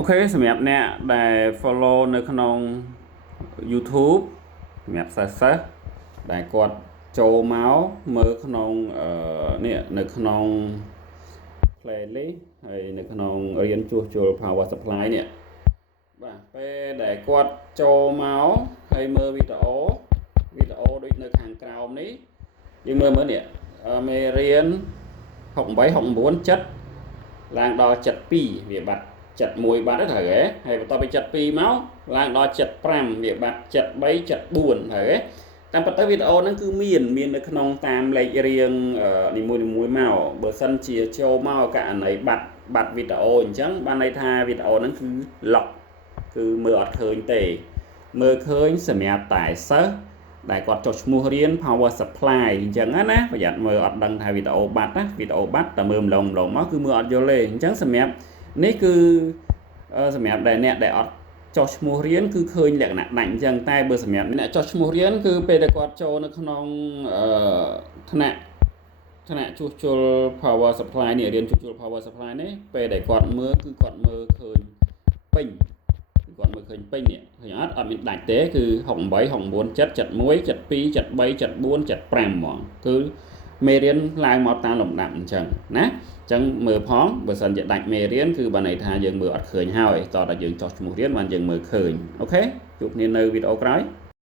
Ok សម្រាប់អ្នកដែល follow នៅក្នុង YouTube សម្រាប់សិស្សដែលគាត់ចូលមកមើលក្នុងនេះនៅក្នុង playlist ហើយនៅក្នុងរៀនជួសជុល power supply នេះបាទពេលដែលគាត់ចូលមកហើយមើលវីដេអូដូចនៅខាងក្រោមនេះយើងមើលនេះមេរៀន68 69 7ឡើងដល់72វាបាត់71បាត់ទៅត្រូវហ៎ហើយបន្ទាប់ពី72មកឡើងដល់75វាបាត់73 74ត្រូវហ៎តាមពិតទៅវីដេអូហ្នឹងគឺមាននៅក្នុងតាមលេខរៀងនីមួយមកបើសិនជាចូលមកករណីបាត់វីដេអូអញ្ចឹងបានន័យថាវីដេអូហ្នឹងគឺ lock គឺមើលអត់ឃើញទេមើលឃើញសម្រាប់តែសិស្សដែលគាត់ចុះឈ្មោះរៀន power supply អញ្ចឹងណាប្រយ័ត្នមើលអត់ដឹងថាវីដេអូបាត់តែមើលម្លងមកគឺមើលអត់យល់ទេអញ្ចឹងសម្រាប់នេះគឺសម្រាប់ដែលអ្នកដែលអត់ចុះឈ្មោះរៀនគឺឃើញលក្ខណៈដាច់អញ្ចឹងតែបើសម្រាប់អ្នកចុះឈ្មោះរៀនគឺពេលដែលគាត់ចូលនៅក្នុងថ្នាក់ជួសជុល power supply នេះរៀនជួសជុល power supply នេះពេលដែលគាត់មើលគឺគាត់មើលឃើញពេញនេះឃើញអត់មានដាច់ទេគឺ68 69 7 71 72 73 74 75ហ្មងគឺមេរៀនឡើងមកតាមលំដាប់អញ្ចឹងណាអញ្ចឹងមើលផងបើសិនជាដាច់មេរៀនគឺបានន័យថាយើងមើលអត់ឃើញហើយតោះតែយើងចុះឈ្មោះរៀនបានយើងមើលឃើញអូខេជួបគ្នានៅវីដេអូក្រោយ